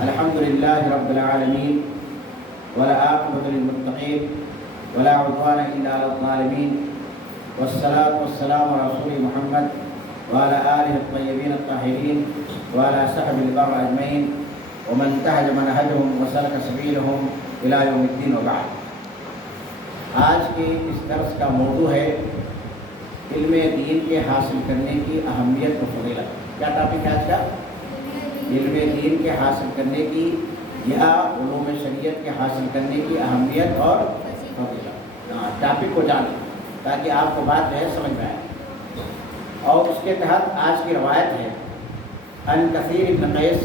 الحمد لله رب العالمين والعاقبة للمتقين ولا عدوان إلا على الظالمين والصلاة والسلام على رسول محمد وعلى آله الطيبين الطاهرين وعلى صحبه البر أجمعين ومن انتهج منهجهم وسلك سبيلهم إلى يوم الدين وبعد. آج کے اس درس کا موضوع ہے علم دین کے حاصل کرنے کی اہمیت و فضیلت. کیا ٹاپک ہے آج کا؟ علم دین کے حاصل کرنے کی یا علوم شریعت کے حاصل کرنے کی اہمیت اور فضیلت. ٹاپک کو جانیں تاکہ آپ کو بات جو ہے سمجھ میں آئے. اور اس کے تحت آج کی روایت ہے ان کثیر بن قیس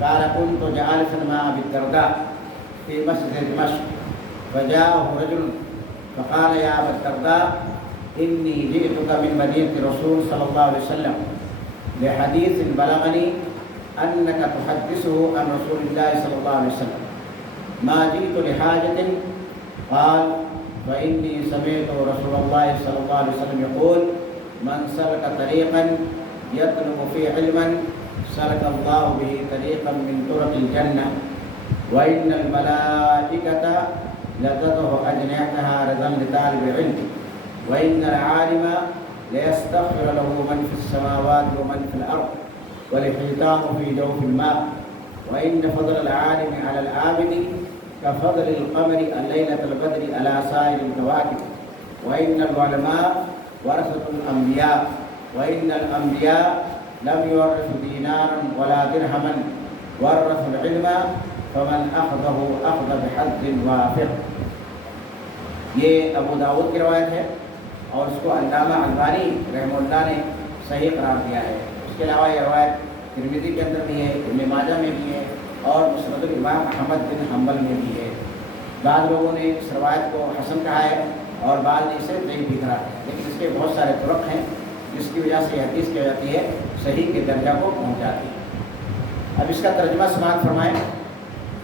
قال كنت جالسا مع ابي الدرداء في مسجد دمشق فجاءه رجل فقال يا ابا الدرداء اني جئتك من مدينه الرسول صلى الله عليه وسلم لحديث بلغني انك تحدثه عن رسول الله صلى الله عليه وسلم ما جئت لحاجه قال فاني سمعت رسول الله صلى الله عليه وسلم يقول من سلك طريقا يطلب فيه علما سلك الله به طريقا من طرق الجنة وإن الملائكة لتضع أجنحتها رضا لطالب العلم وإن العالم ليستغفر له من في السماوات ومن في الأرض ولحيطانه في جوف الماء وإن فضل العالم على العابد كفضل القمر ليلة البدر على سائر الكواكب وإن العلماء ورثة الأنبياء وإن الأنبياء لم يورثوا دينارا ولا درهما ورثوا العلم فمن أخذه أخذ بحظ وافر. یہ ابو داؤد کی روایت ہے اور اس کو علامہ البانی رحمہ اللہ نے صحیح قرار دیا ہے. اس کے علاوہ یہ روایت ترمذی کے اندر بھی ہے, ابن ماجہ میں بھی ہے اور مسند الامام احمد بن حنبل میں بھی ہے. بعض لوگوں نے اس روایت کو حسن کہا ہے اور بعض نے اسے ضعیف بھی قرار دیا, لیکن اس کے بہت سارے طرق ہیں جس کی وجہ سے یہ حدیث کی جاتی ہے صحیح کے درجہ کو پہنچ جاتی ہے. اب اس کا ترجمہ سماعت فرمائیں.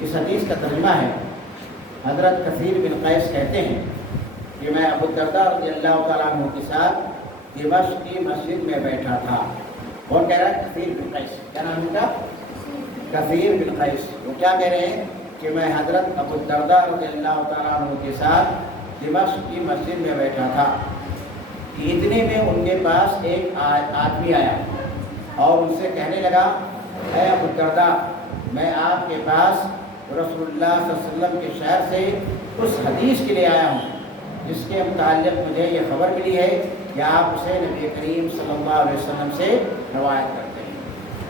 اس حدیث کا ترجمہ ہے حضرت کثیر بن قیس کہتے ہیں کہ میں ابو الدرداء رضی اللہ تعالیٰ عنہ کے ساتھ دمشق کی مسجد میں بیٹھا تھا. کون کہہ رہا ہے؟ کثیر بن قیس. کیا نام ان کا؟ کثیر بن قیس. وہ کیا کہہ رہے ہیں کہ میں حضرت ابو الدرداء رضی اللہ تعالیٰ عنہ کے ساتھ دمشق کی مسجد میں بیٹھا تھا. اتنے میں ان کے پاس ایک آدمی آیا اور ان سے کہنے لگا اے ابو الدرداء میں آپ کے پاس رسول اللہ صلی اللہ علیہ وسلم کے شہر سے اس حدیث کے لیے آیا ہوں جس کے متعلق مجھے یہ خبر ملی ہے کہ آپ اسے نبی کریم صلی اللہ علیہ وسلم سے روایت کرتے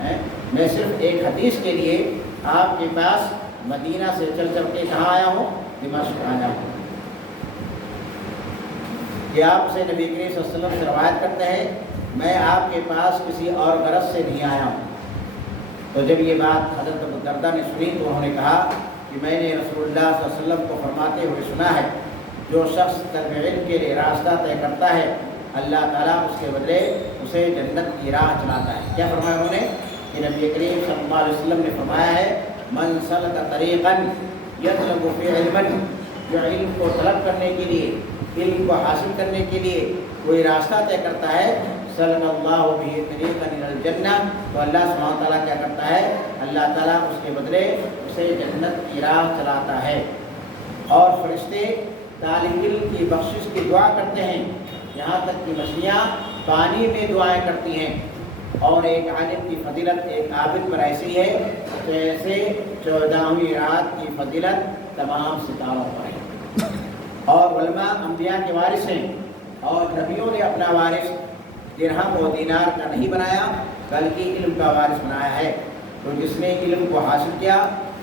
ہیں. میں صرف ایک حدیث کے لیے آپ کے پاس مدینہ سے چل کے کہاں آیا ہوں؟ دمشق آیا ہوں کہ آپ اسے نبی کریم صلی اللہ علیہ وسلم سے روایت کرتے ہیں. میں آپ کے پاس کسی اور غرض سے نہیں آیا ہوں. تو جب یہ بات حضرت ابو الدرداء نے سنی تو انہوں نے کہا کہ میں نے رسول اللہ صلی اللہ علیہ وسلم کو فرماتے ہوئے سنا ہے جو شخص طلب علم کے لیے راستہ طے کرتا ہے اللہ تعالیٰ اس کے بدلے اسے جنت کی راہ چلاتا ہے. کیا فرمایا انہوں نے کہ نبی کریم صلی اللہ علیہ وسلم نے فرمایا ہے من سلک طریقا یطلب فیہ علما, جو علم کو طلب کرنے کے لیے علم کو حاصل کرنے کے لیے کوئی راستہ طے کرتا ہے سلک اللہ بہ طریقا الی الجنہ, تو اللہ سبحانہ وتعالیٰ کیا کرتا ہے؟ اللہ تعالیٰ اس کے بدلے اسے جنت کی راہ چلاتا ہے. اور فرشتے طالب علم کی بخشش کی دعا کرتے ہیں یہاں تک کہ مچھلیاں پانی میں دعائیں کرتی ہیں. اور ایک عالم کی فضیلت ایک عابد پر ایسی ہے جیسے 14ویں رات کی فضیلت تمام ستاروں پر ہے. اور علماء انبیاء کے وارث ہیں اور نبیوں نے اپنا وارث درہم و دینار کا نہیں بنایا بلکہ علم کا وارث بنایا ہے. تو جس نے علم کو حاصل کیا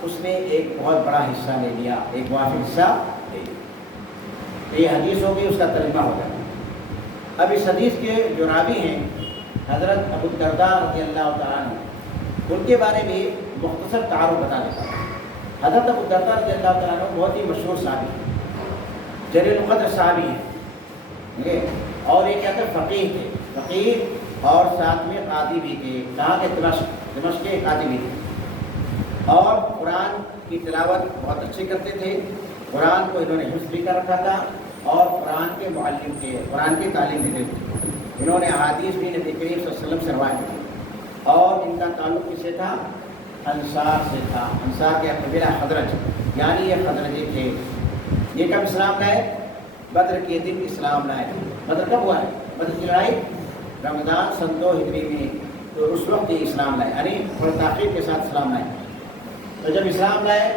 اس نے ایک بہت بڑا حصہ لے لیا, ایک وافر حصہ لے لیا. یہ حدیث ہوگی, اس کا ترجمہ ہوگا. اب اس حدیث کے جو راوی ہیں حضرت ابو الدرداء رضی اللہ تعالیٰ عنہ, ان کے بارے میں مختصر تعارف بتا دیتا ہوں. حضرت ابو الدرداء رضی اللہ تعالیٰ عنہ بہت ہی مشہور صحابی ہیں, جلیل القدر صحابی ہیں. اور یہ کہتے ہیں فقیہ تھے, فقیہ اور ساتھ میں قاضی بھی تھے. کہاں کے؟ دمشق کے قاضی بھی تھے. اور قرآن کی تلاوت بہت اچھی کرتے تھے. قرآن کو انہوں نے حفظ بھی کر رکھا تھا اور قرآن کے معلم تھے, قرآن کی تعلیم بھی دیتے تھے. انہوں نے احادیث بھی نبی کریم صلی اللہ علیہ وسلم سے روایت کی. اور ان کا تعلق کس سے تھا؟ انصار سے تھا. انصار کے قبیلہ خزرج، یعنی یہ خزرجی تھے. یہ کب اسلام لائے؟ بدر کے دن اسلام لائے. بدر کب ہوا ہے؟ بدر کی لڑائی رمضان سن 2 ہجری میں، تو اس وقت یہ اسلام لائے، یعنی تھوڑی تاخیر کے ساتھ اسلام لائے. تو جب اسلام لائے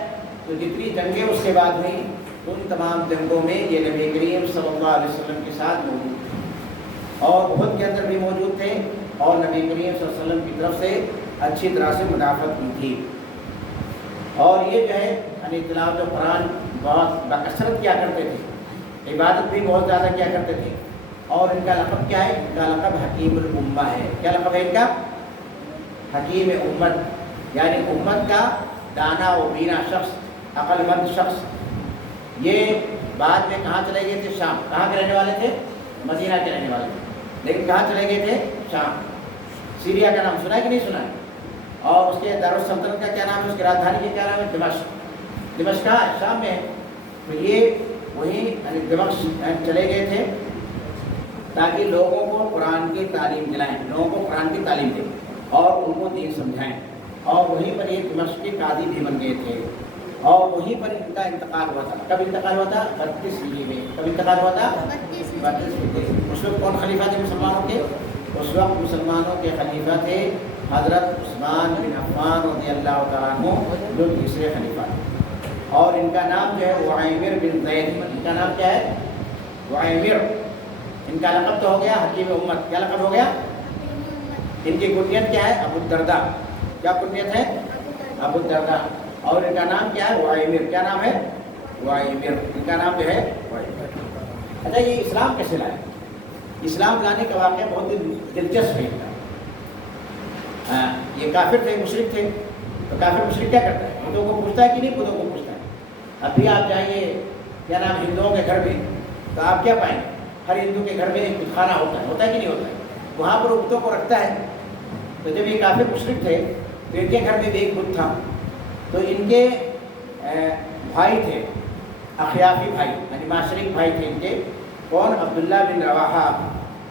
تو جتنی جنگیں اس کے بعد ہوئیں ان تمام جنگوں میں یہ نبی کریم صلی اللہ علیہ وسلم کے ساتھ موجود تھے، اور احد کے اندر بھی موجود تھے، اور نبی کریم صلی اللہ علیہ وسلم کی طرف سے اچھی طرح سے مدافعت کی تھی. اور یہ جو ہے یعنی تلاوت قرآن بہت بکثرت کیا کرتے تھے، عبادت بھی بہت زیادہ کیا کرتے تھے. اور ان کا لقب کیا ہے؟ ان کا لقب حکیم الامہ ہے. کیا لقب ہے ان کا؟ حکیم امت، یعنی امت کا دانا و بینا شخص، عقل مند شخص. یہ بعد میں کہاں چلے گئے تھے؟ شام. کہاں کے رہنے والے تھے؟ مدینہ کے رہنے والے تھے، لیکن کہاں چلے گئے تھے؟ شام. سیریا کا نام سنا ہے کہ نہیں سنا ہے؟ اور اس کے دارالسلطنت کا کیا نام ہے؟ اس کی راجدھانی کا کیا نام ہے؟ دمشق. دمشق کہاں ہے؟ شام میں ہے. تو یہ وہیں یعنی دمشق چلے گئے تھے تاکہ لوگوں کو قرآن کی تعلیم دلائیں، لوگوں کو قرآن کی تعلیم دیں اور ان کو دین سمجھائیں. اور وہیں پر یہ دمشق کے قاضی بھی بن گئے تھے، اور وہیں پر ان کا انتقال ہوا تھا. کب انتقال ہوا تھا؟ 32 ہجری میں. کب انتقال ہوا تھا؟ 32 ہجری. اس وقت کون خلیفہ تھے مسلمانوں کے؟ اس وقت مسلمانوں کے خلیفہ تھے حضرت عثمان بن عفان رضی اللہ تعالیٰ عنہ، جو تیسرے خلیفہ تھے. اور ان کا نام جو ہے وعیمر بن زید. ان کا نام کیا ہے؟ وعیمر. ان کا لقب تو ہو گیا حکیم امت. کیا لقب ہو گیا؟ ان کی کنیت کیا ہے؟ ابو الدرداء. کیا کنیت ہے؟ ابو الدرداء. اور ان کا نام کیا ہے؟ وعیمر. کیا نام ہے؟ وعیمر. ان کا نام جو ہے وعیمر. اچھا، یہ اسلام کیسے لائے؟ اسلام لانے کا واقعہ بہت دلچسپ ہے. یہ کافر تھے، مشرک تھے. تو کافر مشرک کیا کرتا ہے؟ بتوں کو پوچھتا ہے کہ نہیں بتوں کو پوچھتا ہے؟ اب بھی آپ جائیے کیا نام ہندوؤں کے گھر میں، تو آپ کیا پائیں گے؟ ہر ہندو کے گھر میں ایک بت خانہ ہوتا ہے کہ نہیں ہوتا ہے؟ وہاں پر وہ بتوں کو رکھتا ہے. تو جب یہ کافر مشرک تھے تو ان کے گھر میں بھی ایک بت تھا. تو ان کے بھائی تھے، اخیافی بھائی، یعنی معاشرک بھائی تھے ان کے. کون؟ عبداللہ بن رواحہ.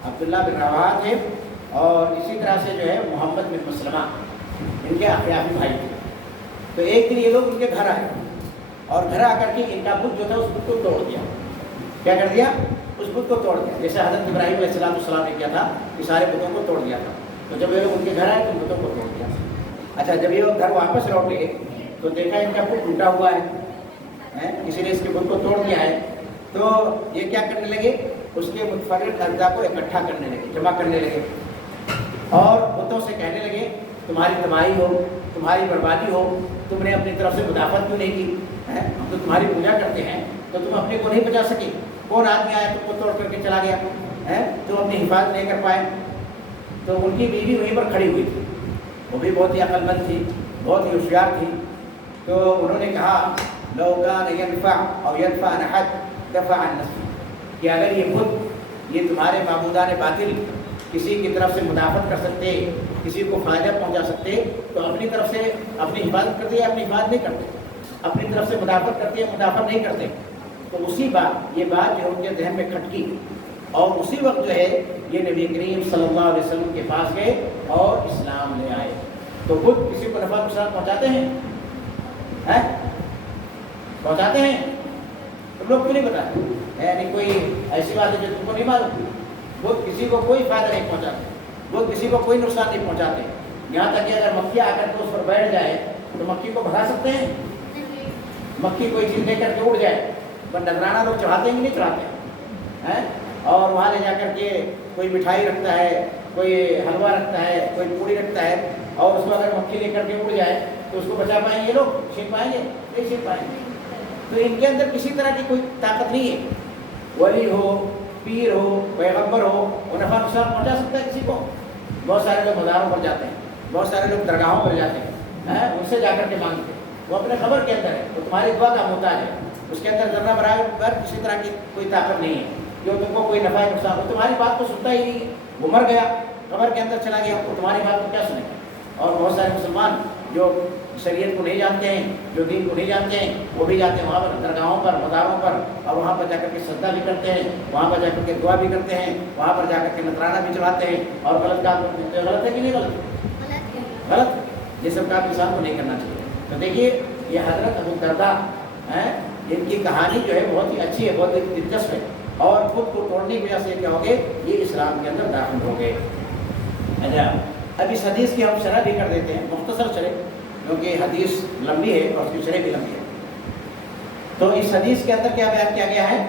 عبداللہ بن رواحہ تھے، اور اسی طرح سے جو ہے محمد بن مسلمہ، ان کے اخیافی بھائی تھے. تو ایک دن یہ لوگ ان کے گھر آئے، اور گھر آ کر کے ان کا بت جو تھا اس بت کو توڑ دیا. کیا کر دیا؟ اس بت کو توڑ دیا. جیسے حضرت ابراہیم علیہ السلام نے کیا تھا کہ سارے بتوں کو توڑ دیا تھا. تو جب یہ لوگ ان کے گھر آئے تو بتوں کو توڑ دیا. اچھا، جب یہ لوگ گھر واپس لوٹ گئے تو دیکھا ان کا بت ٹوٹا ہوا ہے، کسی نے اس کے بت کو توڑ دیا ہے. تو یہ کیا کرنے لگے؟ اس کے متفرق اجزاء کو اکٹھا کرنے لگے، جمع کرنے لگے، اور بتوں سے کہنے لگے تمہاری تباہی ہو، تمہاری بربادی ہو، تم نے اپنی طرف سے مدافعت کیوں نہیں کی؟ ہم تو تمہاری پوجا کرتے ہیں، تو تم اپنے کو نہیں بچا سکے. کون آدمی آیا تم کو توڑ کر کے چلا گیا؟ تم اپنی حفاظت نہیں کر پائے. تو ان کی بیوی وہیں پر کھڑی ہوئی تھی، وہ بھی بہت ہی عقل مند تھی، بہت ہی ہوشیار تھی. تو انہوں نے کہا لو کان ينفع او يدفع عن احد دفع عن نفسه، کہ اگر یہ بت، یہ تمہارے معبودان باطل کسی کی طرف سے مدافعت کر سکتے، کسی کو فائدہ پہنچا سکتے، تو اپنی طرف سے اپنی حفاظت کرتے یا اپنی حفاظت نہیں کرتے؟ اپنی طرف سے مدافعت کرتے یا مدافعت نہیں کرتے؟ تو اسی بات، یہ بات جو ان کے ذہن میں کھٹکی، اور اسی وقت جو ہے یہ نبی کریم صلی اللہ علیہ وسلم کے پاس گئے اور اسلام لے آئے. تو بت کسی کو نفع نقصان پہنچاتے ہیں؟ پہنچاتے ہیں؟ تم لوگ کیوں نہیں بتاتے؟ یعنی کوئی ایسی بات ہے جو تم کو نہیں معلوم؟ بت کسی کو کوئی فائدہ نہیں پہنچاتے، بت کسی کو کوئی نقصان نہیں پہنچاتے. یہاں تک کہ اگر مکھی آ کر کے اس پر بیٹھ جائے تو مکھی کو بھگا سکتے ہیں؟ مکھی کوئی چیز لے کر کے اڑ جائے، پر نذرانہ لوگ چڑھاتے ہیں کہ نہیں چڑھاتے ہیں؟ اور وہاں لے جا کر کے کوئی مٹھائی رکھتا ہے، کوئی حلوہ رکھتا ہے، کوئی پوڑی رکھتا ہے، اور اس کو اگر مکھی لے کر کے اڑ جائے تو اس کو بچا پائیں گے؟ لوگ چھین پائیں گے؟ نہیں چھین پائیں گے. تو ان کے اندر کسی طرح کی کوئی طاقت نہیں ہے. ولی ہو، پیر ہو، پیغمبر ہو، وہ نفع نقصان پہنچا سکتا ہے کسی کو؟ بہت سارے لوگ مزاروں پر جاتے ہیں، بہت سارے لوگ درگاہوں پر جاتے ہیں، ان سے جا کر کے مانگتے ہیں. وہ اپنے خبر کے اندر ہے، وہ تمہاری دعا کا محتاج ہے، اس کے اندر ذرہ برابر کسی طرح کی کوئی طاقت نہیں ہے جو تم کو کوئی نفع نقصان ہو. تمہاری بات تو سنتا ہی نہیں ہے، وہ مر گیا، خبر کے اندر چلا گیا، وہ تمہاری بات کو کیا سنے گا؟ اور بہت سارے مسلمان جو شریعت کو نہیں جانتے ہیں، جو دین کو نہیں جانتے ہیں، وہ بھی جاتے ہیں وہاں پر درگاہوں پر، مزاروں پر، اور وہاں پر جا کر کے سجدہ بھی کرتے ہیں، وہاں پر جا کر کے دعا بھی کرتے ہیں، وہاں پر جا کر کے نذرانہ بھی چڑھاتے ہیں. اور غلط کام کرتے ہیں. غلط ہے کہ نہیں غلط؟ غلط. یہ سب کام انسان کو نہیں کرنا چاہیے۔ تو دیکھیے یہ حضرت ابو الدرداء ہیں، ان کی کہانی جو ہے بہت ہی اچھی ہے، بہت ہی دلچسپ ہے، اور خود کو توڑنے کی وجہ سے کیا ہو گئے، یہ اسلام کے اندر داخل ہو گئے۔ اچھا، اب اس حدیث کی ہم شرح بھی کر دیتے ہیں، مختصر شرح، کیونکہ حدیث لمبی ہے اور اس کی شرح بھی لمبی ہے۔ تو اس حدیث کے اندر کیا بیان کیا گیا ہے؟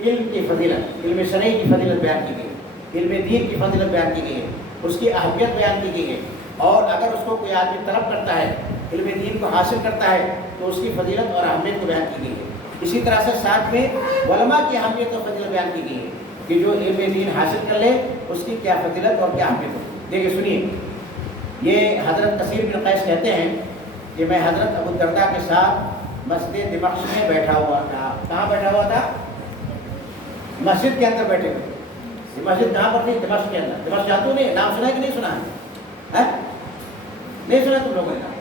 علم کی فضیلت، علم شرعی کی فضیلت بیان کی گئی ہے، علم دین کی فضیلت بیان کی گئی ہے، اس کی اہمیت بیان کی گئی ہے، اور اگر اس کو کوئی آدمی طلب کرتا ہے، علم دین کو حاصل کرتا ہے، تو اس کی فضیلت اور اہمیت کو بیان کی گئی ہے۔ اسی طرح سے ساتھ میں علماء کی اہمیت اور فضیلت بیان کی گئی ہے کہ جو علم دین حاصل کر لے اس کی کیا فضیلت اور کیا اہمیت ہو۔ دیکھیے سنیے، یہ حضرت کثیر بن قیس کہتے ہیں کہ میں حضرت ابو الدرداء کے ساتھ مسجد دمشق میں بیٹھا ہوا تھا۔ کہاں بیٹھا ہوا تھا؟ مسجد کے اندر بیٹھے ہوئے۔ مسجد کہاں پر تھی؟ دمشق کے اندر۔ دمشق جاتو نہیں، نام سنا ہے کہ نہیں سنا ہے؟ نہیں سنا تم لوگوں نے نام؟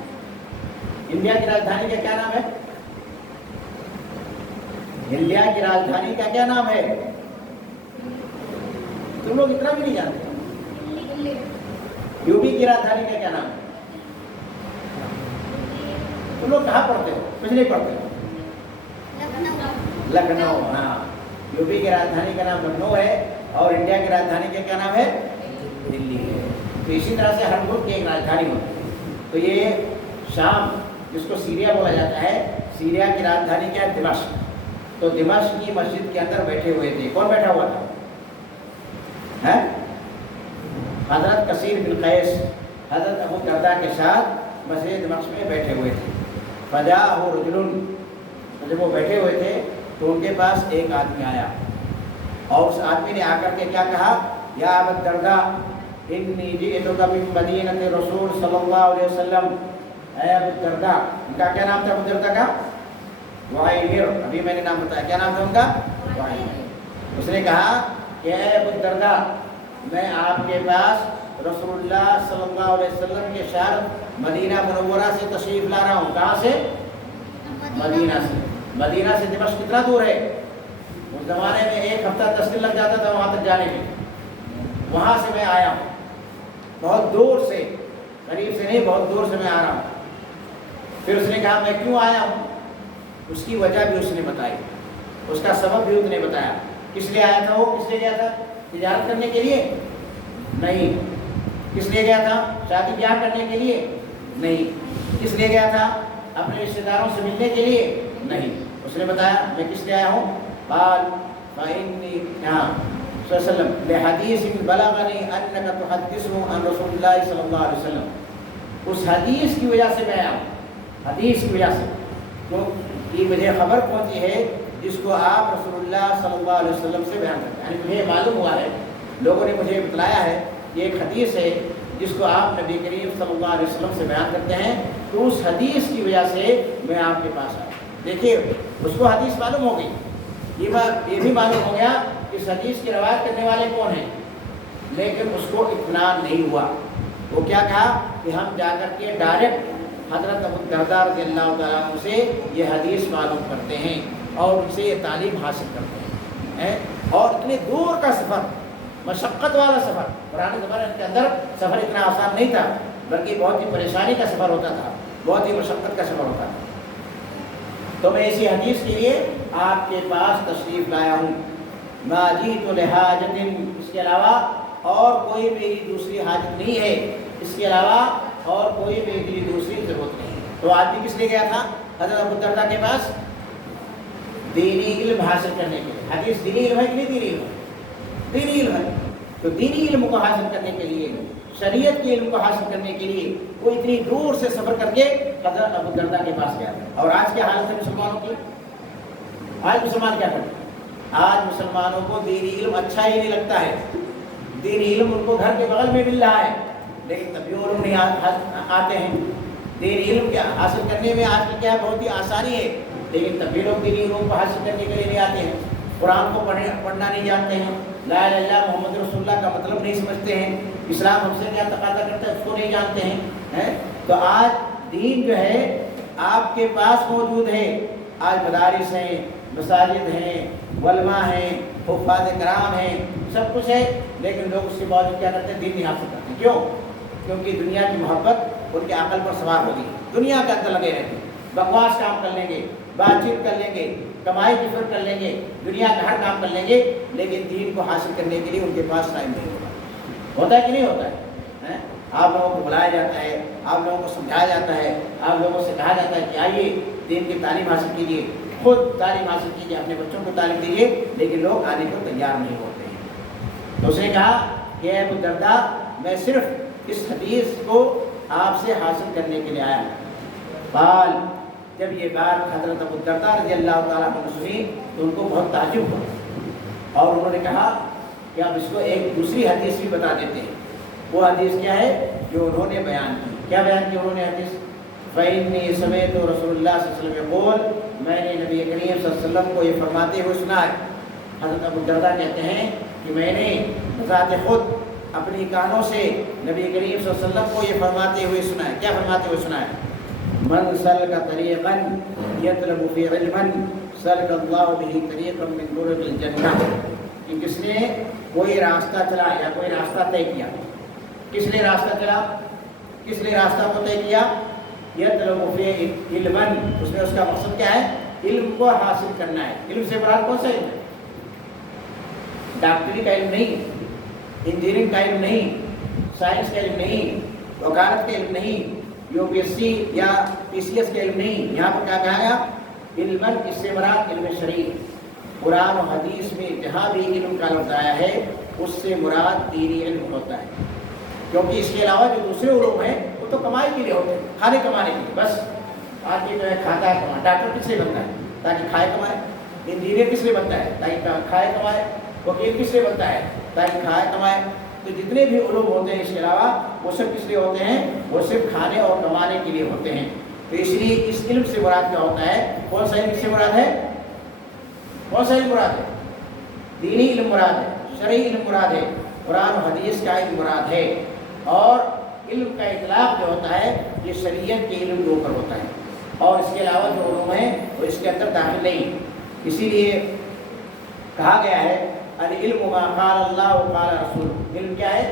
انڈیا کی راجدھانی کا کیا نام ہے؟ انڈیا کی راجدھانی کا کیا نام ہے؟ تم لوگ اتنا بھی نہیں جانتے۔ یو پی کی راجدھانی کا کیا نام ہے؟ تم لوگ کہاں پڑھتے ہو؟ کچھ نہیں پڑھتے ہو؟ لکھنؤ۔ ہاں، یو پی کی راجدھانی کا نام لکھنؤ ہے، اور انڈیا کی راجدھانی کا کیا نام ہے؟ دلی ہے۔ تو اسی طرح سے ہر ملک کی ایک راجدھانی ہوتی ہے۔ تو یہ شام، جس کو سیریا بولا جاتا ہے، سیریا کی راجدھانی کیا ہے؟ دمشق۔ تو دمشق کی مسجد کے اندر بیٹھے ہوئے تھے۔ کون بیٹھا ہوا تھا؟ حضرت کثیر بن قیس حضرت ابو الدرداء کے ساتھ مسجد دمشق میں بیٹھے ہوئے تھے۔ فجاءہ رجل، جب وہ بیٹھے ہوئے تھے تو ان کے پاس ایک آدمی آیا، اور اس آدمی نے آ کر کے کیا کہا؟ یا ابا الدرداء انی جئتک من مدینہ رسول صلی اللہ علیہ وسلم۔ اے ابو الدرداء، ان کا کیا نام تھا ابو الدرداء کا؟ وعیمر۔ ابھی میں نے نام بتایا، کیا نام تھا ان کا؟ وعیمر۔ اس نے کہا کہ اے ابو الدرداء، میں آپ کے پاس رسول اللہ صلی اللہ علیہ وسلم کے شہر مدینہ منورہ سے تشریف لا رہا ہوں۔ کہاں سے؟ مدینہ سے۔ مدینہ سے دمشق کتنا دور ہے؟ اس زمانے میں 1 ہفتہ 10 دن لگ جاتا تھا وہاں تک جانے میں۔ وہاں سے میں آیا ہوں، بہت دور سے، قریب سے نہیں، بہت دور سے میں آ رہا ہوں۔ پھر اس نے کہا میں کیوں آیا ہوں؟ اس کی وجہ بھی اس نے بتائی، اس کا سبب بھی اس نے بتایا۔ کس لیے آیا تھا وہ؟ کس لیے گیا تھا؟ تجارت کرنے کے لیے نہیں۔ کس لیے گیا تھا؟ شادی بیاہ کرنے کے لیے نہیں۔ کس لیے گیا تھا؟ اپنے رشتے داروں سے ملنے کے لیے نہیں۔ اس نے بتایا میں کس لیے آیا ہوں؟ قال فإني صلی اللہ علیہ وسلم لحدیث بلغنی انک تحدث عن رسول اللہ صلی اللہ علیہ وسلم۔ اس حدیث کی وجہ سے میں آیا ہوں، حدیث کی وجہ سے، کیونکہ مجھے خبر پہنچی ہے جس کو آپ رسول اللہ صلی اللہ علیہ وسلم سے بیان کرتے ہیں، یعنی مجھے معلوم ہوا ہے، لوگوں نے مجھے بتلایا ہے، یہ ایک حدیث ہے جس کو آپ نبی کریم صلی اللہ علیہ وسلم سے بیان کرتے ہیں، تو اس حدیث کی وجہ سے میں آپ کے پاس آیا۔ دیکھیے اس کو حدیث معلوم ہو گئی، یہ بھی معلوم ہو گیا کہ اس حدیث کی روایت کرنے والے کون ہیں، لیکن اس کو اطمینان نہیں ہوا۔ وہ کیا کہا کہ ہم جا کر کے ڈائریکٹ حضرت ابو الدرداء رضی اللہ تعالیٰ عنہ سے یہ حدیث معلوم کرتے ہیں اور ان سے یہ تعلیم حاصل کرتے ہیں۔ اور اتنے دور کا سفر، مشقت والا سفر، پرانے زمانے کے اندر سفر اتنا آسان نہیں تھا، بلکہ بہت ہی پریشانی کا سفر ہوتا تھا، بہت ہی مشقت کا سفر ہوتا تھا۔ تو میں اسی حدیث کے لیے آپ کے پاس تشریف لایا ہوں۔ ما جئت لحاجت، اس کے علاوہ اور کوئی میری دوسری حاجت نہیں ہے، اس کے علاوہ اور کوئی میری دوسری ضرورت نہیں ہے۔ تو آدمی کس لیے گیا تھا حضرت ابو الدرداء کے پاس؟ دینی علم حاصل کرنے کے لیے۔ حدیث دینی علم ہے کہ نہیں دینی علم ہے؟ دینی علم ہے۔ تو دینی علم کو حاصل کرنے کے لیے، شریعت کے علم کو حاصل کرنے کے لیے وہ اتنی دور سے سفر کر کے حضرت ابو الدرداء کے پاس گیا تھا۔ اور آج کیا حالت ہے مسلمانوں کی؟ آج مسلمان کیا کرتے ہیں؟ آج مسلمانوں کو دینی علم اچھا ہی نہیں لگتا ہے۔ دینی علم ان کو گھر کے بغل میں مل رہا ہے، لیکن تب بھی وہ لوگ نہیں آتے ہیں۔ دینی علم کیا حاصل کرنے میں آج کل کیا بہت ہی آسانی ہے، لیکن تب بھی لوگ دینی علوم کو حاصل کرنے کے لیے نہیں آتے ہیں۔ قرآن کو پڑھنا نہیں جانتے ہیں، لا الہ الا اللہ محمد رسول اللہ کا مطلب نہیں سمجھتے ہیں، اسلام ہم سے کیا تقاضا کرتا ہے اس کو نہیں جانتے ہیں۔ تو آج دین جو ہے آپ کے پاس موجود ہے، آج مدارس ہیں، مساجد ہیں، علماء ہیں، حفاظ کرام ہیں، سب کچھ ہے، لیکن لوگ اس کے باوجود کیا کرتے ہیں؟ دین نہیں حاصل کرتے۔ کیوں؟ کیونکہ دنیا کی محبت ان کے عقل پر سوار ہوگی، دنیا کے اندر لگے رہیں گے، بکواس کام کر لیں گے، بات چیت کر لیں گے، کمائی کی فکر کر لیں گے، دنیا کا ہر کام کر لیں گے، لیکن دین کو حاصل کرنے کے لیے ان کے پاس ٹائم نہیں ہوگا۔ ہوتا ہے کہ نہیں ہوتا ہے؟ آپ لوگوں کو بلایا جاتا ہے، آپ لوگوں کو سمجھایا جاتا ہے، آپ لوگوں سے کہا جاتا ہے کہ آئیے دین کی تعلیم حاصل کیجیے، خود تعلیم حاصل کیجیے، اپنے بچوں کو تعلیم دیجیے، لیکن لوگ آنے کو تیار نہیں ہوتے ہیں۔ تو اس نے کہا کہ اے ابو الدرداء، میں صرف اس حدیث کو آپ سے حاصل کرنے کے لیے آیا ہوں۔ قال، جب یہ بات حضرت ابو الدرداء رضی اللہ تعالیٰ عنہ نے سنی تو ان کو بہت تعجب ہوا، اور انہوں نے کہا کہ آپ اس کو ایک دوسری حدیث بھی بتا دیتے ہیں۔ وہ حدیث کیا ہے جو انہوں نے بیان کی؟ کیا بیان کی انہوں نے حدیث؟ فَإِنِّي سَمِعْتُ رسول اللہ صلی اللہ علیہ وسلم يقول، میں نے نبی کریم صلی اللہ علیہ وسلم کو یہ فرماتے ہوئے سنا ہے۔ حضرت ابو الدرداء کہتے ہیں کہ میں نے بذات خود اپنی کانوں سے نبی کریم صلی اللہ علیہ وسلم کو یہ فرماتے ہوئے سنا ہے۔ کیا فرماتے ہوئے سنا ہے؟ من سلک طریقا یطلب فی علما سلک اللہ بہ طریقا من طرق الجنہ، کہ کس نے کوئی راستہ چلا یا کوئی راستہ طے کیا، کس نے راستہ چلا، کس نے راستہ کو طے کیا؟ یطلب فی علما، اس میں اس کا مقصد کیا ہے؟ علم کو حاصل کرنا ہے۔ علم سے مراد کون سا علم ہے؟ ڈاکٹری کا علم نہیں، انجینئرنگ کا علم نہیں، سائنس کا علم نہیں، وکالت کا علم نہیں، UPSC یا PCS کا علم نہیں۔ یہاں پر کیا کہا گیا؟ علم، اس سے مراد علم شرعی۔ قرآن و حدیث میں جہاں بھی علم کا لفظ آیا ہے اس سے مراد دینی علم ہوتا ہے، کیونکہ اس کے علاوہ جو دوسرے علوم ہیں وہ تو کمائی کے لیے ہوتے ہیں، کھانے کمانے کے لیے بس۔ آدمی جو ہے کھاتا ہے کمائے، ڈاکٹر کس لیے بنتا ہے؟ تاکہ کھائے کمائے۔ انجینئر کس لیے بنتا ہے؟ تاکہ کھائے کمائے۔ وکیل کس لیے بنتا ہے؟ تاکہ کھائے کمائے۔ تو جتنے بھی علوم ہوتے ہیں اس کے علاوہ وہ سب کس لیے ہوتے ہیں؟ وہ صرف کھانے اور کمانے کے لیے ہوتے ہیں۔ تو اس لیے اس علم سے مراد کیا ہوتا ہے؟ کون سا علم سے مراد ہے؟ کون سا علم مراد ہے؟ دینی علم مراد ہے، شرعی علم مراد ہے، قرآن و حدیث کا علم مراد ہے۔ اور علم کا اطلاق جو ہوتا ہے یہ شریعت کے علم کے اوپر ہوتا ہے، اور اس کے علاوہ جو علوم ہیں وہ اس کے اندر داخل نہیں۔ اسی لیے کہا گیا ہے العلم ما قال اللہ و قال رسول۔ علم کیا ہے؟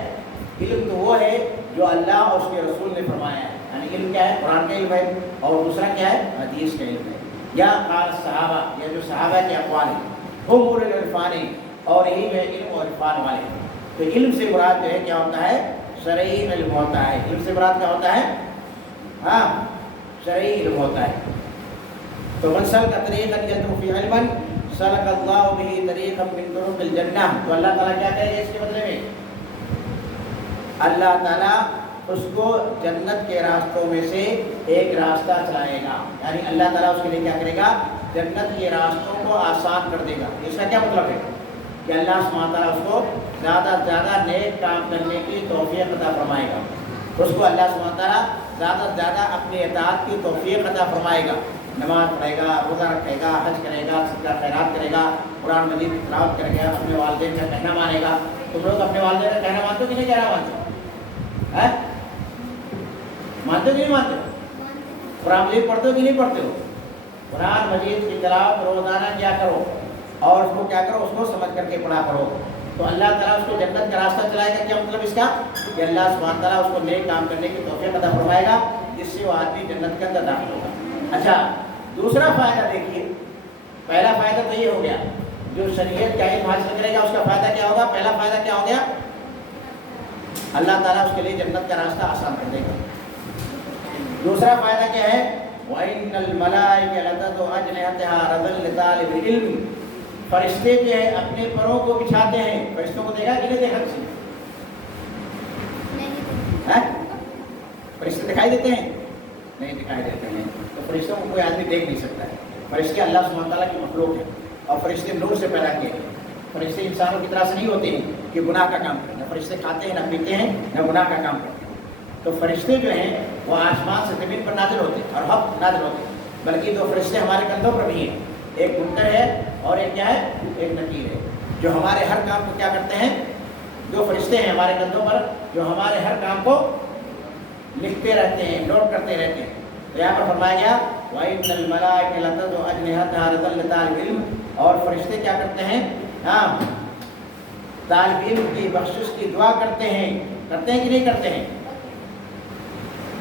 علم تو وہ ہے جو اللہ اور اس کے رسول نے فرمایا ہے، یعنی علم کیا ہے؟ قرآن کا علم ہے، اور دوسرا کیا ہے؟ حدیث کا علم ہے، یا قال صحابہ، یا جو صحابہ کے اقوال ہیں، ہم اولو العرفان، اور یہی جو ہے علم اور عرفان والے ہیں۔ تو علم سے مراد جو ہے کیا ہوتا ہے؟ شرعی علم ہوتا ہے۔ علم سے مراد کیا ہوتا ہے؟ ہاں، شرعی علم ہوتا ہے۔ تو من سلک طریقا یطلب فی علما سلک اللہ بہ طریقا من طرق الجنہ، تو اللہ تعالیٰ کیا کرے گا اس کے بدلے میں؟ اللہ تعالیٰ اس کو جنت کے راستوں میں سے ایک راستہ چلائے گا، یعنی اللہ تعالیٰ اس کے لیے کیا کرے گا؟ جنت کے راستوں کو آسان کر دے گا۔ اس کا کیا مطلب ہے؟ کہ اللہ سبحانہ تعالیٰ اس کو زیادہ سے زیادہ نیک کام کرنے کی توفیق عطا فرمائے گا، اس کو اللہ سبحانہ تعالیٰ زیادہ سے زیادہ اپنی اطاعت کی توفیق عطا فرمائے گا۔ نماز پڑھے گا، روزہ رکھے گا، حج کرے گا، صدقہ خیرات کرے گا، قرآن مجید کی تلاوت کرے گا، اپنے والدین کا کہنا مانے گا۔ تم لوگ اپنے والدین کا کہنا مانتے ہو کہ نہیں کہنا مانتے ہو؟ مانتے ہو کہ نہیں مانتے ہو؟ قرآن مجید پڑھتے ہو کہ نہیں پڑھتے ہو؟ قرآن مجید کی تلاوت روزانہ کیا کرو، اور اس کو کیا کرو؟ اس کو سمجھ کر کے پڑھا کرو۔ تو اللہ تعالیٰ اس کو جنت کا راستہ چلائے گا۔ کیا مطلب اس کا؟ کہ اللہ سبحانہ تعالیٰ اس کو نیک کام کرنے کی توفیق عطا فرمائے گا، جس سے وہ آدمی جنت کے اندر داخل ہوگا۔ اچھا، دوسرا فائدہ دیکھیے، پہلا فائدہ تو یہ ہو گیا، جو شریعت کا علم حاصل کرے گا اس کا فائدہ کیا ہوگا؟ پہلا فائدہ کیا ہو گیا؟ اللہ تعالیٰ اس کے لیے جنت کا راستہ آسان کر دے گا۔ دوسرا فائدہ کیا ہے؟ وَإِنَّ الْمَلَائِكَةَ لَتَضَعُ أَجْنِحَتَهَا رَضًا لِطَالِبِ الْعِلْمِ، فرشتے جو ہے اپنے پروں کو بچھاتے ہیں۔ فرشتوں کو دیکھا کہ نہیں دیکھا کسی نے؟ فرشتے دکھائی دیتے ہیں؟ نہیں دکھائی دیتے ہیں۔ تو فرشتوں کو کوئی آدمی دیکھ نہیں سکتا ہے۔ فرشتے اللہ سبحانہ تعالیٰ کی مخلوق ہے، اور فرشتے نور سے پیدا کیے ہیں۔ فرشتے انسانوں کی طرح سے نہیں ہوتے ہیں کہ گناہ کا کام کریں، نہ فرشتے کھاتے ہیں، نہ پیتے ہیں، نہ گناہ کا کام کرتے ہیں۔ تو فرشتے جو ہیں وہ آسمان سے زمین پر نازل ہوتے ہیں اور حق نازل ہوتے ہیں، بلکہ دو فرشتے ہمارے کندھوں پر بھی ہیں، ایک منکر ہے اور ایک کیا ہے؟ ایک نکیر ہے، جو ہمارے ہر کام کو کیا کرتے ہیں؟ دو فرشتے ہیں ہمارے کندھوں پر جو ہمارے ہر کام کو لکھتے رہتے ہیں، نوٹ کرتے رہتے ہیں۔ تو یہاں پر فرمایا گیا وَإِنَّ الْمَلَائِكَةَ لَتَضَعُ أَجْنِحَتَهَا رَضًا لِطَالِبِ الْعِلْمِ، اور فرشتے کیا کرتے ہیں؟ طالب علم کی بخشش کی دعا کرتے ہیں کہ نہیں کرتے ہیں؟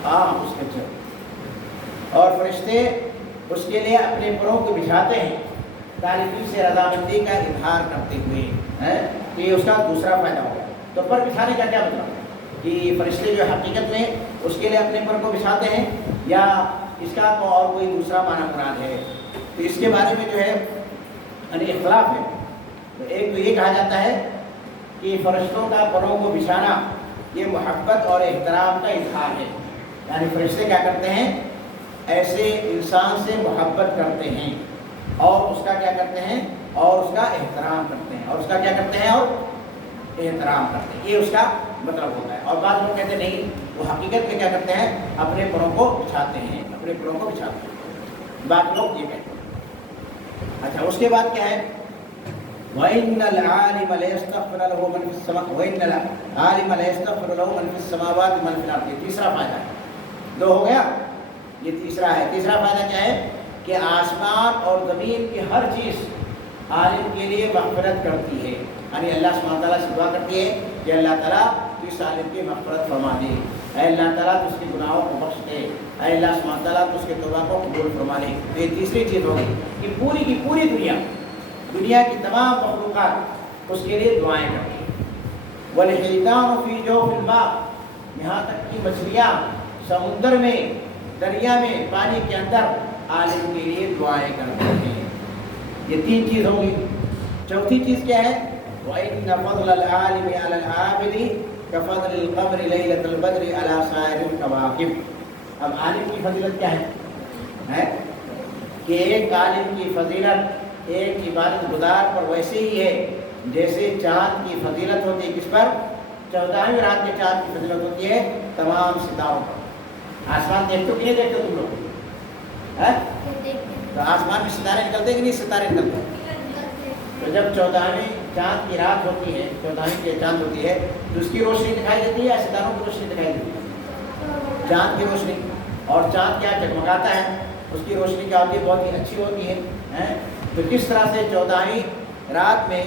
ہاں اس کے چلتے، اور فرشتے اس کے لیے اپنے پروں کو بچھاتے ہیں طالبی سے رضامندی کا اظہار کرتے ہوئے، تو یہ اس کا دوسرا فائدہ ہوگا۔ تو پر بچھانے کا کیا مطلب کہ فرشتے جو حقیقت میں اس کے لیے اپنے پر کو بچھاتے ہیں، یا اس کا اور کوئی دوسرا معنی مراد ہے؟ تو اس کے بارے میں جو ہے یعنی اختلاف ہے۔ تو ایک تو یہ کہا جاتا ہے کہ فرشتوں کا پروں کو بچھانا یہ محبت اور احترام کا اظہار ہے، یعنی فرشتے کیا کرتے ہیں، ایسے انسان سے محبت کرتے ہیں اور اس کا کیا کرتے ہیں، اور اس کا احترام کرتے ہیں، اور اس کا کیا کرتے ہیں، اور احترام کرتے ہیں، یہ اس کا مطلب ہوتا ہے۔ اور بعض لوگ کہتے ہیں نہیں، وہ حقیقت میں کیا کرتے ہیں، اپنے پروں کو بچھاتے ہیں، اپنے پروں کو بچھاتے ہیں، بعض لوگ یہ کہتے ہیں۔ اچھا، اس کے بعد کیا ہے، وَإِنَّ الْعَالِمَ لَيَسْتَغْفِرُ لَهُ مَنْ فِي السَّمَاءِ وَإِنَّ الْعَالِمَ لَيَسْتَغْفِرُ لَهُ مَنْ فِي السَّمَاوَاتِ وَمَنْ فِي الْأَرْضِ، یہ تیسرا فائدہ ہے، دو ہو گیا، یہ تیسرا ہے۔ تیسرا فائدہ کیا ہے کہ آسمان اور زمین کی ہر چیز عالم کے لیے مغفرت کرتی ہے، یعنی اللہ سبحانہ تعالیٰ سے دعا کرتی ہے کہ اللہ تعالیٰ تو اس عالم کی مغفرت فرما دے، اے اللہ تعالیٰ تو اس کے گناہوں کو بخش دے، اے اللہ سبحانہ تعالیٰ تو اس کے توبہ کو قبول فرما لے۔ تو یہ تیسری چیز ہوگی کہ پوری کی پوری دنیا کی تمام مخلوقات اس کے لیے دعائیں کرتی ہیں۔ وَالْحِيتَانُ فِي جَوْفِ الْمَاءِ، یہاں تک کہ مچھلیاں سمندر میں، دریا میں، پانی کے اندر عالم کے لیے دعائیں کرتے ہیں۔ یہ تین چیز ہوگی۔ چوتھی چیز کیا ہے، وَإِنَّ فَضْلَ الْعَالِمِ عَلَى الْعَابِدِ كَفَضْلِ الْقَمَرِ لَيْلَةَ الْبَدْرِ عَلَى سَائِرِ الْكَوَاكِبِ۔ اب عالم کی فضیلت کیا ہے کہ ایک عالم کی فضیلت ایک عبادت گزار پر ویسے ہی ہے جیسے چاند کی فضیلت ہوتی ہے، کس پر، 14ویں رات کے چاند کی فضیلت ہوتی ہے تمام ستاروں پر۔ آسمان دیکھتے ہو کہ نہیں دیکھتے تم لوگ؟ تو آسمان میں ستارے نکلتے کہ نہیں ستارے نکلتے؟ تو جب 14ویں چاند کی رات ہوتی ہے، 14ویں کی چاند ہوتی ہے، تو اس کی روشنی دکھائی دیتی ہے یا ستاروں کی روشنی دکھائی دیتی ہے؟ چاند کی روشنی۔ اور چاند کیا جگمگاتا ہے، اس کی روشنی کیا ہوتی ہے، بہت ہی اچھی ہوتی ہے۔ تو کس طرح سے 14ویں رات میں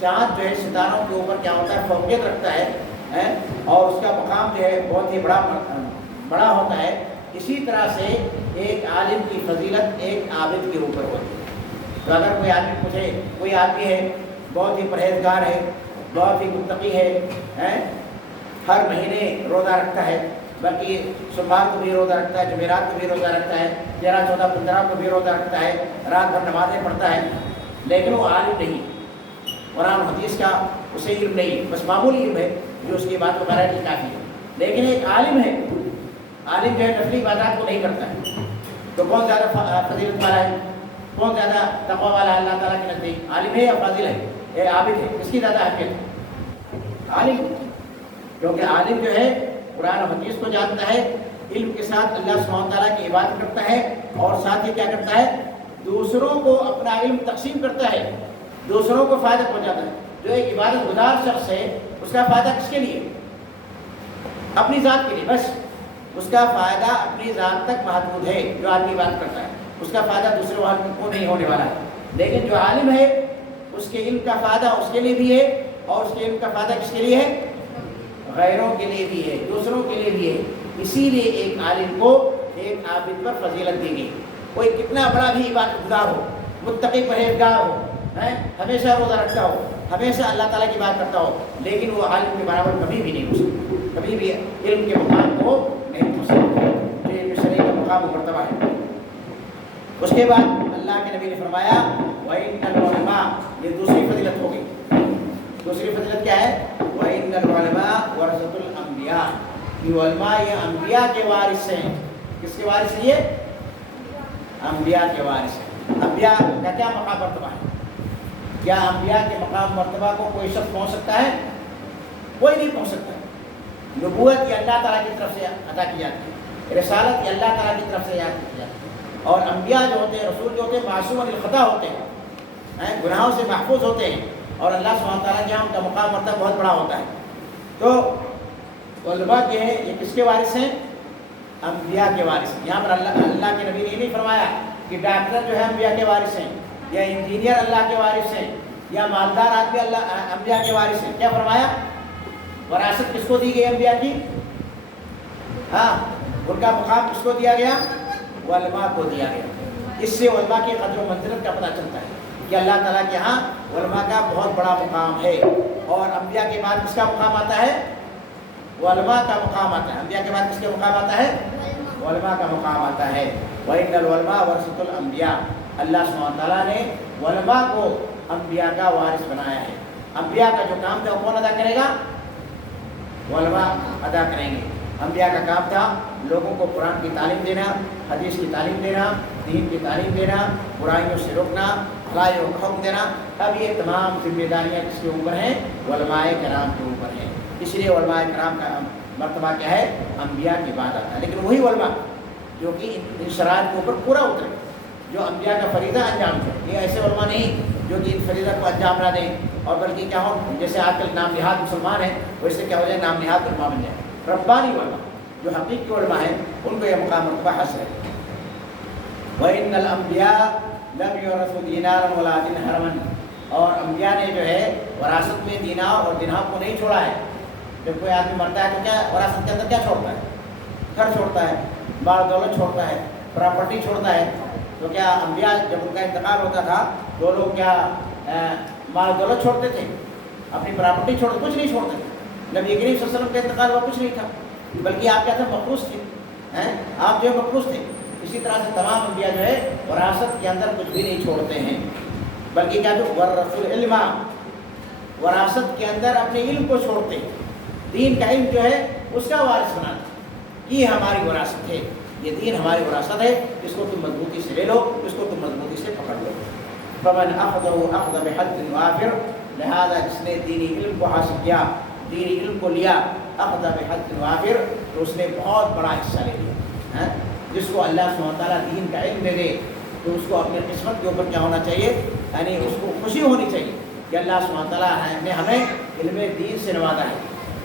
چاند جو ہے ستاروں کے اوپر کیا ہوتا ہے، فوقیت رکھتا ہے اور اس کا مقام جو ہے بہت ہی بڑا ہوتا ہے، اسی طرح سے ایک عالم کی فضیلت ایک عابد کے اوپر ہوتی ہے۔ تو اگر کوئی آدمی پوچھے، کوئی آدمی ہے بہت ہی پرہیزگار ہے، بہت ہی متقی ہے، ہر مہینے روزہ رکھتا ہے، بلکہ سوموار کو بھی روزہ رکھتا ہے، جمعرات کو بھی روزہ رکھتا ہے، 13، 14، 15 کو بھی روزہ رکھتا ہے، رات بھر نمازیں پڑھتا ہے، لیکن وہ عالم نہیں، قرآن حدیث کا اسے علم نہیں، بس معمولی علم ہے جو اس کی بات وغیرہ کی کافی ہے۔ لیکن ایک عالم ہے، عالم جو ہے نفلی عبادات کو نہیں کرتا ہے، تو کون زیادہ فضیلت والا ہے، کون زیادہ تقویٰ والا ہے اللہ تعالیٰ کے نزدیک، عالم ہے یا فاضل ہے، یہ عابد ہے، اس کی زیادہ اہمیت ہے؟ عالم، کیونکہ عالم جو ہے قرآن و حدیث کو جانتا ہے، علم کے ساتھ اللہ سبحانہ تعالیٰ کی عبادت کرتا ہے، اور ساتھ ہی کیا کرتا ہے، دوسروں کو اپنا علم تقسیم کرتا ہے، دوسروں کو فائدہ پہنچاتا ہے۔ جو ایک عبادت گزار شخص ہے، اس کا فائدہ کس کے لیے، اپنی ذات کے لیے، بس اس کا فائدہ اپنی ذات تک محدود ہے۔ جو آدمی بات کرتا ہے اس کا فائدہ دوسرے آدمی کو نہیں ہونے والا ہے، لیکن جو عالم ہے اس کے علم کا فائدہ اس کے لیے بھی ہے، اور اس کے علم کا فائدہ کس کے لیے ہے، غیروں کے لیے بھی ہے، دوسروں کے لیے بھی ہے۔ اسی لیے ایک عالم کو ایک عابد پر فضیلت دی گئی۔ کوئی کتنا بڑا بھی عبادت گزار ہو، متقی پرہیزگار ہو، ہمیشہ روزہ رکھتا ہو، ہمیشہ اللہ تعالیٰ کی بات کرتا ہو، لیکن وہ عالم کے برابر کبھی بھی نہیں ہو سکتا، کبھی بھی علم کے مقام کو نہیں ہو سکتا، جو علم شرعی کا مقام و مرتبہ ہے۔ اس کے بعد اللہ کے نبی نے فرمایا وَإِنَّ الْعُلَمَاءَ، یہ دوسری فضیلت ہو گئی۔ دوسری فضیلت کیا ہے، وَإِنَّ الْعُلَمَاءَ وَرَثَةُ الْأَنْبِيَاءِ، یہ علماء یہ انبیاء کے وارث ہیں۔ کس کے وارث ہیں؟ یہ انبیاء کے وارث ہیں۔ انبیاء کا کیا مقام مرتبہ ہے؟ کیا انبیاء کے مقام مرتبہ کو کوئی شخص پہنچ سکتا ہے؟ کوئی نہیں پہنچ سکتا۔ نبوت یہ اللہ تعالیٰ کی طرف سے عطا کی جاتی ہے، رسالت یہ اللہ تعالیٰ کی طرف سے عطا کی جاتی ہے، اور انبیاء جو ہوتے ہیں، رسول جو ہوتے ہیں، معصوم الخطا ہوتے ہیں، گناہوں سے محفوظ ہوتے ہیں، اور اللہ سبحانہ تعالیٰ کے یہاں ان کا مقام مرتبہ بہت بڑا ہوتا ہے۔ تو علماء کے ہیں یہ کس کے وارث ہیں؟ انبیاء کے وارث ہیں۔ یہاں پر اللہ کے نبی نے یہ نہیں فرمایا کہ ڈاکٹر جو ہے انبیاء کے وارث ہیں، یا انجینئر اللہ کے وارث ہیں، یا مالدار آدمی انبیاء کے وارث ہیں۔ کیا فرمایا؟ وراثت کس کو دی گئی انبیاء کی؟ ہاں، ان کا مقام کس کو دیا گیا؟ علماء کو دیا گیا۔ اس سے علماء کی قدر و منزلت کا پتہ چلتا ہے کہ اللہ تعالیٰ کے ہاں علماء کا بہت بڑا مقام ہے۔ اور انبیاء کے بعد کس کا مقام آتا ہے؟ علماء کا مقام آتا ہے۔ انبیاء کے بعد کس کا مقام آتا ہے؟ علماء کا مقام آتا ہے۔ وَإِنَّ الْعُلَمَاءَ وَرَثَةُ الْأَنْبِيَاءِ، اللہ سبحانہ وتعالیٰ نے علماء کو انبیاء کا وارث بنایا ہے۔ انبیاء کا جو کام تھا وہ کون ادا کرے گا؟ علماء ادا کریں گے۔ انبیاء کا کام تھا لوگوں کو قرآن کی تعلیم دینا، حدیث کی تعلیم دینا، دین کی تعلیم دینا، برائیوں سے روکنا، بھلائیوں کا حکم دینا۔ اب یہ تمام ذمہ داریاں کس کے اوپر ہیں؟ علماء کرام کے اوپر ہیں۔ اس لیے علماء کرام کا مرتبہ کیا ہے؟ انبیاء کے بعد آتا ہے۔ لیکن وہی علماء جو کہ ان شرائط کے اوپر پورا اترے، جو انبیاء کا فریضہ انجام دے۔ یہ ایسے علماء نہیں جو کہ ان فریضہ کو انجام نہ دیں، اور بلکہ کیا ہو، جیسے آج کل نام نہاد مسلمان ہیں ویسے کیا ہو جائے نام نہاد علماء بن جائے۔ ربانی علماء جو حقیقی علماء ہیں ان کو یہ مقام مرتبہ حاصل ہے۔ وَإِنَّ الْأَنْبِيَاءَ لَمْ يُورَثُوا دِينَارًا وَلَا دِرْهَمًا، اور انبیاء نے جو ہے وراثت میں دینار اور درہم کو نہیں چھوڑا ہے۔ جب کوئی آدمی مرتا ہے تو کیا وراثت کے اندر کیا چھوڑتا ہے؟ گھر چھوڑتا ہے، مال دولت چھوڑتا ہے، پراپرٹی چھوڑتا ہے۔ تو کیا انبیاء جب ان کا انتقال ہوتا تھا تو لوگ کیا مال دولت چھوڑتے تھے؟ اپنی پراپرٹی چھوڑتے؟ کچھ نہیں چھوڑتے تھے۔ نبی کریم صلی اللہ علیہ وسلم کا انتقال ہوا کچھ نہیں تھا، بلکہ آپ کیا تھے؟ مخصوص تھے، آپ جو ہے مخصوص تھے۔ اسی طرح سے تمام انبیاء جو ہے وراثت کے اندر کچھ بھی نہیں چھوڑتے ہیں، بلکہ کیا جو ورثوا العلم، وراثت کے اندر اپنے علم کو چھوڑتے ہیں۔ دین کا علم جو ہے اس کا وارث بناتے، یہ ہماری وراثت ہے، یہ دین ہماری وراثت ہے، اس کو تم مضبوطی سے لے لو، اس کو تم مضبوطی سے پکڑ لو۔ فمن اخذه اخذ بحظ وافر، لہذا جس نے دینی علم کو حاصل کیا، دینی علم کو لیا، اخذ بحظ وافر، تو اس نے بہت بڑا حصہ لے لیا۔ جس کو اللہ سبحانہ وتعالیٰ دین کا علم دے دے تو اس کو اپنی قسمت کے اوپر کیا ہونا چاہیے؟ یعنی اس کو خوشی ہونی چاہیے کہ اللہ سبحانہ وتعالیٰ نے ہمیں علم دین سے نوازا ہے۔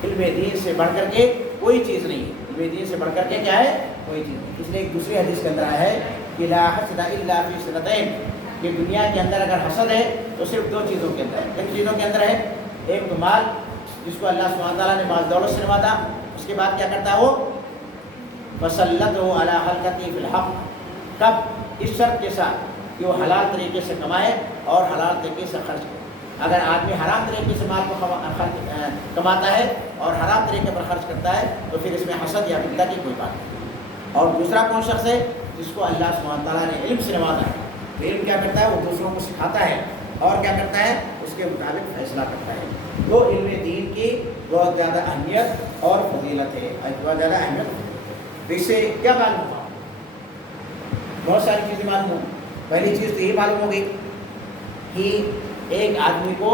علم دین سے بڑھ کر کے کوئی چیز نہیں ہے، علم دین سے بڑھ کر کے کیا ہے؟ کوئی چیز نہیں۔ اس لیے ایک دوسری حدیث کے اندر آیا ہے کہ لا حسد الا فی اثنتین، کہ دنیا کے اندر اگر حسد ہے تو صرف دو چیزوں کے اندر ہے۔ کن چیزوں کے اندر ہے؟ ایک تو مال، جس کو اللہ سبحانہ وتعالیٰ نے مال دولت سے نوازا، اس کے بعد کیا کرتا ہے وہ؟ فَسَلَّطُهُ عَلَىٰ حَلْقَتِهِ فِي الْحَقِّ، کب؟ اس شرط کے ساتھ کہ وہ حلال طریقے سے کمائے اور حلال طریقے سے خرچ کرے۔ اگر آدمی حرام طریقے سے مال کو کماتا ہے اور حرام طریقے پر خرچ کرتا ہے تو پھر اس میں حسد یا غلہ کی کوئی بات نہیں۔ اور دوسرا کون شخص ہے؟ جس کو اللہ سبحانہ تعالیٰ نے علم سے نوازا ہے۔ علم کیا کرتا ہے؟ وہ دوسروں کو سکھاتا ہے اور کیا کرتا ہے؟ اس کے مطابق فیصلہ کرتا ہے۔ وہ علم دین کی بہت زیادہ اہمیت اور فضیلت ہے، بہت زیادہ اہمیت ہے۔ اس سے کیا معلوم ہوا؟ بہت ساری چیزیں معلوم ہوں۔ پہلی چیز تو یہ معلوم ہو گئی کہ ایک آدمی کو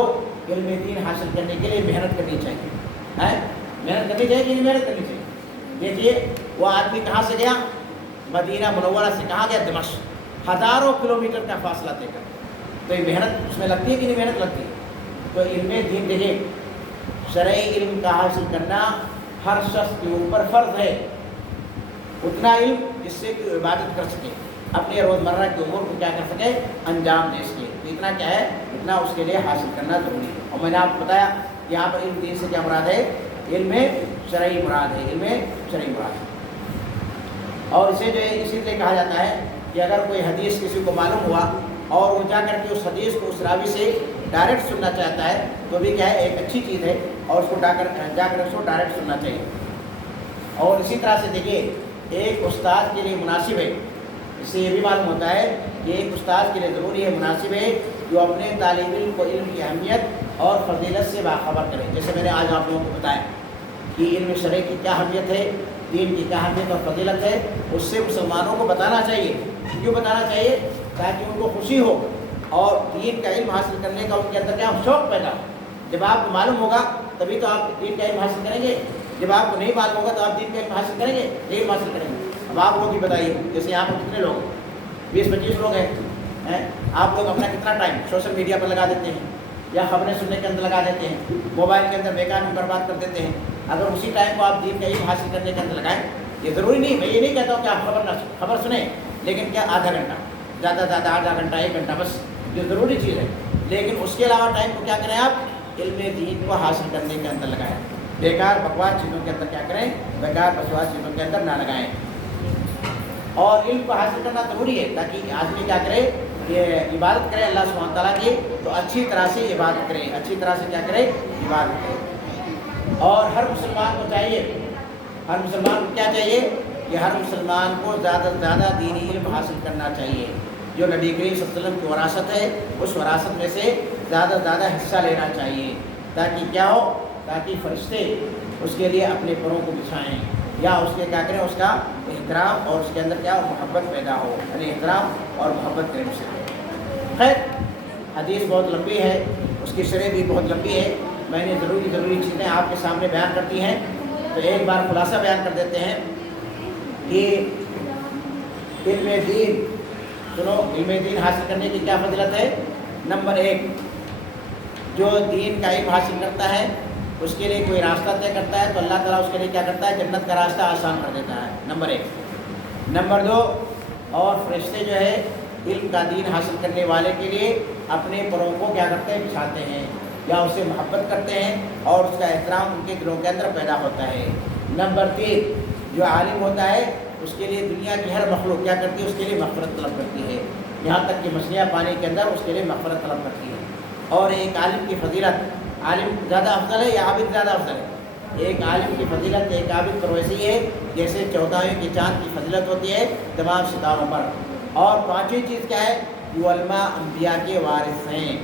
علم دین حاصل کرنے کے لیے محنت کرنی چاہیے۔ محنت کرنی چاہیے کہ نہیں محنت کرنی چاہیے؟ دیکھیے وہ آدمی کہاں سے گیا؟ مدینہ منورہ سے کہاں گیا؟ دمشق، ہزاروں کلومیٹر کا فاصلہ طے کر۔ تو یہ محنت اس میں لگتی ہے کہ نہیں محنت لگتی ہے؟ تو علم دین دیکھیے، شرعی علم کا حاصل کرنا ہر شخص کے اوپر فرض ہے۔ اتنا علم جس سے کہ عبادت کر سکے، اپنے روزمرہ کے امور کو کیا کر سکے؟ انجام دے سکے۔ اتنا کیا ہے؟ اتنا اس کے لیے حاصل کرنا ضروری ہے۔ اور میں نے آپ کو بتایا کہ یہاں پر علم دین سے کیا مراد ہے؟ علم شرعی مراد ہے، علم شرعی مراد ہے۔ اور اسے جو ہے اسی لیے کہا جاتا ہے کہ اگر کوئی حدیث کسی کو معلوم ہوا اور وہ جا کر کے اس حدیث کو اس راوی سے ڈائریکٹ سننا چاہتا ہے تو بھی کیا ہے؟ ایک اچھی چیز ہے، اور اس کو جا کر اس کو ڈائریکٹ سننا چاہیے۔ اور اسی طرح سے دیکھیے ایک استاد کے لیے مناسب ہے، اس سے یہ بھی معلوم ہوتا ہے کہ ایک استاد کے لیے ضروری ہے، مناسب ہے جو اپنے طالب علم کو علم کی اہمیت اور فضیلت سے باخبر کرے۔ جیسے میں نے آج آپ لوگوں کو بتایا کہ علم شرعی کی کیا اہمیت ہے، دین کی کیا اہمیت اور فضیلت ہے، اس سے مسلمانوں کو بتانا چاہیے۔ کیوں بتانا چاہیے؟ تاکہ ان کو خوشی ہو اور دین کا علم حاصل کرنے کا ان کے اندر کیا شوق پیدا ہو۔ جب آپ کو معلوم ہوگا تبھی تو آپ دین کا علم حاصل کریں گے، جب آپ کو نہیں معلوم ہوگا تو آپ دین کا علم حاصل کریں گے، علم حاصل کریں گے۔ اب آپ لوگ ہی بتائیے، جیسے یہاں پر کتنے لوگ؟ 20-25 لوگ ہیں۔ آپ لوگ اپنا کتنا ٹائم سوشل میڈیا پر لگا دیتے ہیں یا خبریں سننے کے اندر لگا دیتے ہیں، موبائل کے اندر بیکار میں برباد کر دیتے ہیں۔ اگر اسی ٹائم کو آپ دین کا علم حاصل کرنے کے اندر لگائیں، یہ ضروری نہیں، میں یہ نہیں کہتا ہوں کہ آپ خبر سنیں، لیکن کیا آدھا گھنٹہ، زیادہ سے زیادہ آدھا گھنٹہ 1 گھنٹہ بس، یہ ضروری چیز ہے۔ لیکن اس کے علاوہ ٹائم کو کیا کریں؟ آپ علم دین کو حاصل کرنے کے اندر لگائیں، بیکار بکواس چیزوں کے اندر کیا کریں؟ بیکار بکواس چیزوں کے اندر نہ لگائیں۔ اور علم کو حاصل کرنا ضروری ہے تاکہ آدمی کیا کرے، یہ عبادت کرے اللہ سبحانہ تعالیٰ کی، تو اچھی طرح سے عبادت کرے، اچھی طرح سے کیا کرے، عبادت کرے۔ اور ہر مسلمان کو چاہیے، ہر مسلمان کو کیا چاہیے کہ ہر مسلمان کو زیادہ سے زیادہ دینی علم حاصل کرنا چاہیے۔ جو نبی کریم صلی اللہ علیہ وسلم کی وراثت ہے اس وراثت میں سے زیادہ سے زیادہ حصہ لینا چاہیے، تاکہ کیا ہو، تاکہ فرشتے اس کے لیے اپنے پروں کو بچھائیں یا اس کے کیا کریں، اس کا احترام اور اس کے اندر کیا محبت پیدا ہو، یعنی احترام اور محبت کریں اسے۔ خیر حدیث بہت لمبی ہے، اس کی شرح بھی بہت لمبی ہے، میں نے ضروری چیزیں آپ کے سامنے بیان کرتی ہیں، تو ایک بار خلاصہ بیان کر دیتے ہیں کہ علم دین، سنو، علم دین حاصل کرنے کی کیا فضیلت ہے۔ نمبر 1، جو دین کا علم حاصل کرتا ہے اس کے لیے کوئی راستہ طے کرتا ہے تو اللہ تعالیٰ اس کے لیے کیا کرتا ہے، جنت کا راستہ آسان کر دیتا ہے، نمبر 1۔ نمبر 2، اور فرشتے جو ہے علم کا دین حاصل کرنے والے کے لیے اپنے پروں کو کیا کرتے ہیں، بچھاتے ہیں یا اس سے محبت کرتے ہیں اور اس کا احترام ان کے دلوں کے اندر پیدا ہوتا ہے۔ نمبر 3، جو عالم ہوتا ہے اس کے لیے دنیا کی ہر مخلوق کیا کرتی ہے، اس کے لیے مغفرت طلب کرتی ہے، یہاں تک کہ مچھلیاں پانی کے اندر اس کے لیے مغفرت طلب کرتی ہے۔ اور ایک عالم کی فضیلت، عالم زیادہ افضل ہے یا عابد زیادہ افضل ہے؟ ایک عالم کی فضیلت ایک عابد پر ویسی ہے جیسے 14ویں کے چاند کی فضیلت ہوتی ہے تمام ستاروں پر۔ اور 5ویں چیز کیا ہے، یہ علماء انبیاء کے وارث ہیں،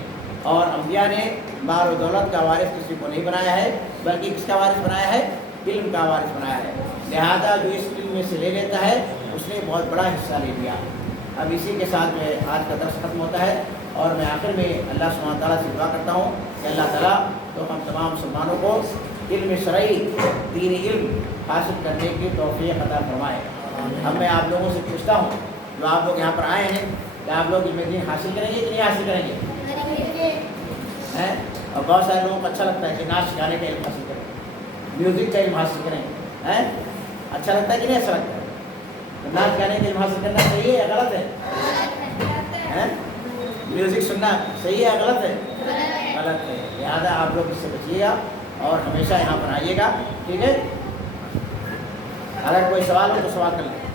اور انبیاء نے مال و دولت کا وارث کسی کو نہیں بنایا ہے بلکہ کس کا وارث بنایا ہے، علم کا وارث بنایا ہے۔ لہذا جو اس علم میں سے لے لیتا ہے اس نے بہت بڑا حصہ لے لیا۔ اب اسی کے ساتھ جو ہے آج کا درس ختم ہوتا ہے، اور میں آخر میں اللہ سبحانہ تعالیٰ سے دعا کرتا ہوں کہ اللہ تعالیٰ تو ہم تمام مسلمانوں کو علم شرعی، دینی علم حاصل کرنے کی توفیق عطا فرمائے۔ اب میں آپ لوگوں سے پوچھتا ہوں، جو آپ لوگ یہاں پر آئے ہیں، کیا آپ لوگ علم دین حاصل کریں گے کہ نہیں حاصل کریں گے؟ اور بہت سارے لوگوں کو اچھا لگتا ہے کہ ناچ گانے کا علم حاصل کریں، میوزک کا علم حاصل کریں، اچھا لگتا ہے کہ نہیں اچھا لگتا ہے؟ ناچ گانے کا علم حاصل کرنا صحیح ہے یا غلط ہے؟ میوزک سننا صحیح ہے یا غلط ہے؟ غلط ہے۔ لہٰذا آپ لوگ اس سے بچیے گا اور ہمیشہ یہاں پر آئیے گا، ٹھیک ہے؟ اگر کوئی سوال ہو تو سوال کر لیں۔